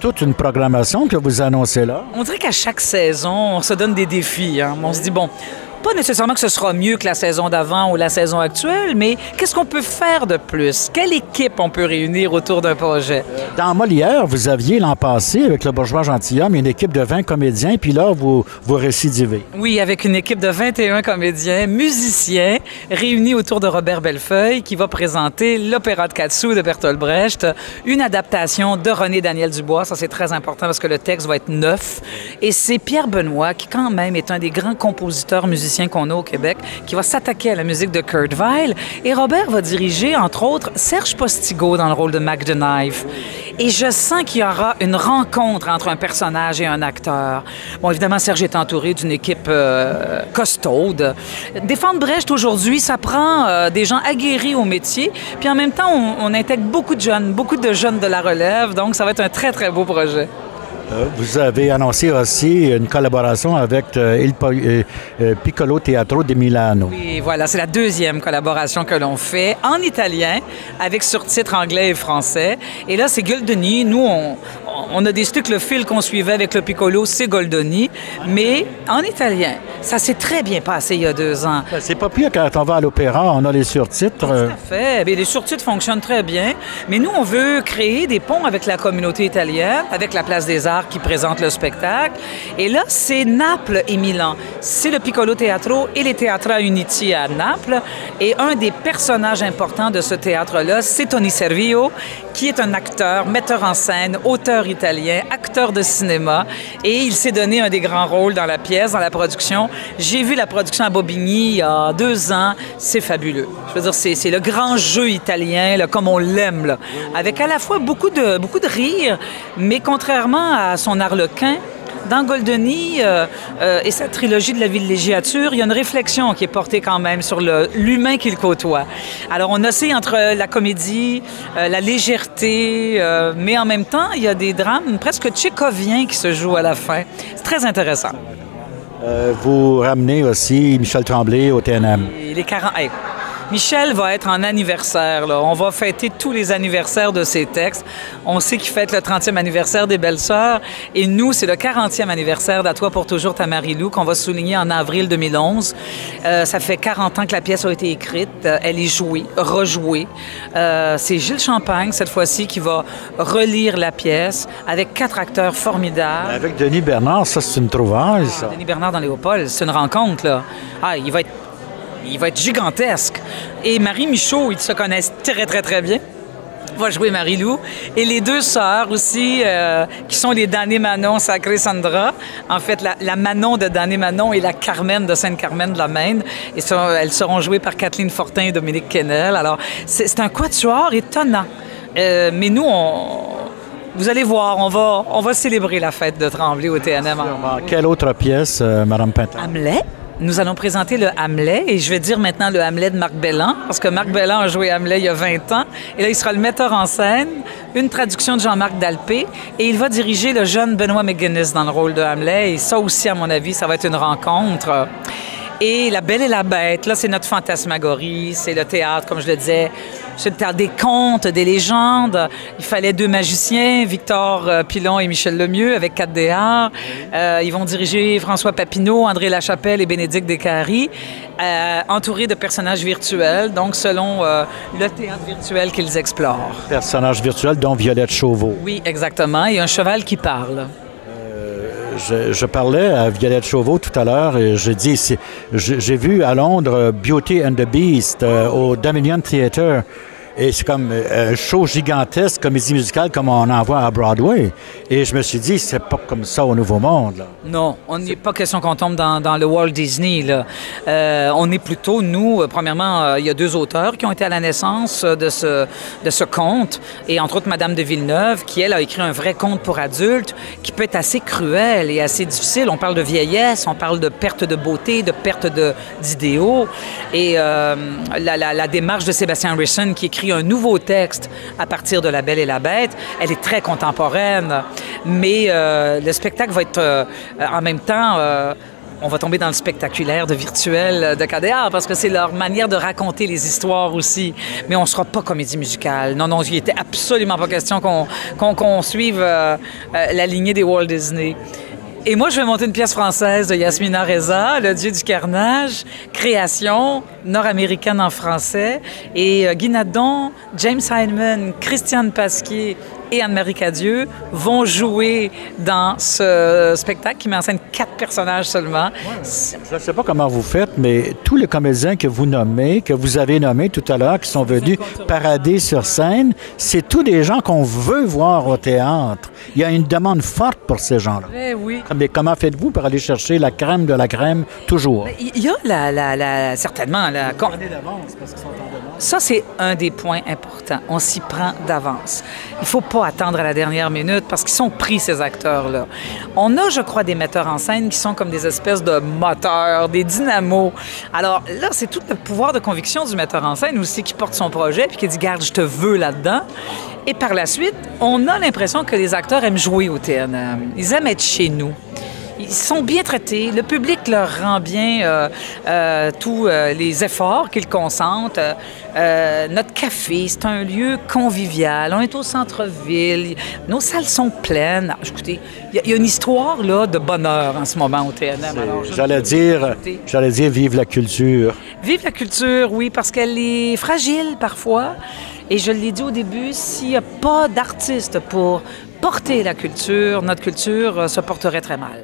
toute une programmation que vous annoncez là. On dirait qu'à chaque saison, on se donne des défis. Hein? On se dit, bon, pas nécessairement que ce sera mieux que la saison d'avant ou la saison actuelle, mais qu'est-ce qu'on peut faire de plus? Quelle équipe on peut réunir autour d'un projet? Dans Molière, vous aviez l'an passé, avec le Bourgeois gentilhomme, une équipe de 20 comédiens, puis là, vous récidivez. Oui, avec une équipe de 21 comédiens, musiciens, réunis autour de Robert Bellefeuille, qui va présenter l'Opéra de Katsu de Bertolt Brecht, une adaptation de René Daniel Dubois. Ça, c'est très important parce que le texte va être neuf. Et c'est Pierre Benoît, qui quand même est un des grands compositeurs musiciens qu'on a au Québec, qui va s'attaquer à la musique de Kurt Weill. Et Robert va diriger, entre autres, Serge Postigo dans le rôle de Mac the Knife. Et je sens qu'il y aura une rencontre entre un personnage et un acteur. Bon, évidemment, Serge est entouré d'une équipe costaude. Défendre Brecht aujourd'hui, ça prend des gens aguerris au métier, puis en même temps, on intègre beaucoup de jeunes de la relève, donc ça va être un très, très beau projet. Vous avez annoncé aussi une collaboration avec Piccolo Teatro di Milano. Oui, voilà, c'est la deuxième collaboration que l'on fait en italien avec surtitres anglais et français. Et là, c'est Goldoni. Nous, on a décidé que le fil qu'on suivait avec le Piccolo, c'est Goldoni, mais en italien. Ça s'est très bien passé il y a 2 ans. C'est pas pire quand on va à l'opéra, on a les surtitres. Tout à fait. Bien, les surtitres fonctionnent très bien, mais nous, on veut créer des ponts avec la communauté italienne, avec la Place des Arts qui présente le spectacle. Et là, c'est Naples et Milan. C'est le Piccolo Teatro et les Teatra Uniti à Naples. Et un des personnages importants de ce théâtre-là, c'est Tony Servillo, qui est un acteur, metteur en scène, auteur italien, acteur de cinéma. Et il s'est donné un des grands rôles dans la pièce, dans la production. J'ai vu la production à Bobigny il y a 2 ans. C'est fabuleux. Je veux dire, c'est le grand jeu italien, là, comme on l'aime, là, avec à la fois beaucoup de rire, mais contrairement à son Arlequin, dans Goldoni et sa trilogie de la villégiature, il y a une réflexion qui est portée quand même sur l'humain qu'il côtoie. Alors, on oscille entre la comédie, la légèreté, mais en même temps, il y a des drames presque tchécoviens qui se jouent à la fin. C'est très intéressant. Vous ramenez aussi Michel Tremblay au TNM. Et les 40... Hey, Michel va être en anniversaire, là. On va fêter tous les anniversaires de ses textes. On sait qu'il fête le 30e anniversaire des Belles-Sœurs. Et nous, c'est le 40e anniversaire d'À toi pour toujours ta Marie-Lou qu'on va souligner en avril 2011. Ça fait 40 ans que la pièce a été écrite. Elle est jouée, rejouée. C'est Gilles Champagne, cette fois-ci, qui va relire la pièce avec 4 acteurs formidables. Avec Denis Bernard, ça, c'est une trouvaille, ça. Denis Bernard dans Léopold, c'est une rencontre, là. Ah, il va être gigantesque. Et Marie Michaud, ils se connaissent très, très, très bien. Va jouer Marie-Lou. Et les 2 sœurs aussi, qui sont les Dané Manon Sacré Sandra. En fait, la Manon de Dané Manon et la Carmen de Sainte-Carmen de la Maine. Et elles seront jouées par Kathleen Fortin et Dominique Kennel. Alors, c'est un quatuor étonnant. Mais nous, vous allez voir, on va célébrer la fête de Tremblay au TNM. Quelle autre pièce, Mme Pintin? Hamlet. Nous allons présenter le Hamlet, et je vais dire maintenant le Hamlet de Marc Bellan, parce que Marc Bellan a joué Hamlet il y a 20 ans, et là, il sera le metteur en scène, une traduction de Jean-Marc Dalpé, et il va diriger le jeune Benoît McGuinness dans le rôle de Hamlet, et ça aussi, à mon avis, ça va être une rencontre. Et La Belle et la Bête, là, c'est notre fantasmagorie, c'est le théâtre, comme je le disais, c'est le théâtre des contes, des légendes. Il fallait 2 magiciens, Victor Pilon et Michel Lemieux, avec 4 Déards. Ils vont diriger François Papineau, André Lachapelle et Bénédicte Descaries, entourés de personnages virtuels, donc selon le théâtre virtuel qu'ils explorent. Personnages virtuels, dont Violette Chauveau. Oui, exactement, et un cheval qui parle. Je parlais à Violette Chauveau tout à l'heure et j'ai vu à Londres Beauty and the Beast au Dominion Theatre. Et c'est comme un show gigantesque, comédie musicale, comme on en voit à Broadway. Et je me suis dit, c'est pas comme ça au Nouveau Monde, là. Non, on n'est pas question qu'on tombe dans le Walt Disney, là. On est plutôt, nous, premièrement, il y a 2 auteurs qui ont été à la naissance de ce conte. Et entre autres, Madame de Villeneuve, qui, elle, a écrit un vrai conte pour adultes, qui peut être assez cruel et assez difficile. On parle de vieillesse, on parle de perte de beauté, de perte d'idéaux. Et la démarche de Sébastien Risson, qui écrit un nouveau texte à partir de La Belle et la Bête, elle est très contemporaine, mais le spectacle va être en même temps on va tomber dans le spectaculaire de virtuel de KDA parce que c'est leur manière de raconter les histoires aussi. Mais on ne sera pas comédie musicale. Non, non, il n'était absolument pas question qu'on suive la lignée des Walt Disney. Et moi, je vais monter une pièce française de Yasmina Reza, Le Dieu du carnage, création nord-américaine en français. Et Guy Nadon, James Heinemann, Christiane Pasquier et Anne-Marie Cadieux vont jouer dans ce spectacle qui met en scène 4 personnages seulement. Je ne sais pas comment vous faites, mais tous les comédiens que vous nommez, que vous avez nommés tout à l'heure, qui sont venus parader sur scène, c'est tous des gens qu'on veut voir au théâtre. Il y a une demande forte pour ces gens-là. Oui. Mais comment faites-vous pour aller chercher la crème de la crème, toujours? Il y a certainement la... Ça, c'est un des points importants. On s'y prend d'avance. Il ne faut pas attendre à la dernière minute parce qu'ils sont pris, ces acteurs-là. On a, je crois, des metteurs en scène qui sont comme des espèces de moteurs, des dynamos. Alors là, c'est tout le pouvoir de conviction du metteur en scène aussi qui porte son projet puis qui dit « Garde, je te veux là-dedans ». Et par la suite, on a l'impression que les acteurs aiment jouer au TNM. Ils aiment être chez nous. Ils sont bien traités. Le public leur rend bien tous les efforts qu'ils consentent. Notre café, c'est un lieu convivial. On est au centre-ville. Nos salles sont pleines. Écoutez, il y a une histoire là, de bonheur en ce moment au TNM. J'allais dire, vive la culture. Vive la culture, oui, parce qu'elle est fragile parfois. Et je l'ai dit au début, s'il n'y a pas d'artistes pour porter la culture, notre culture se porterait très mal.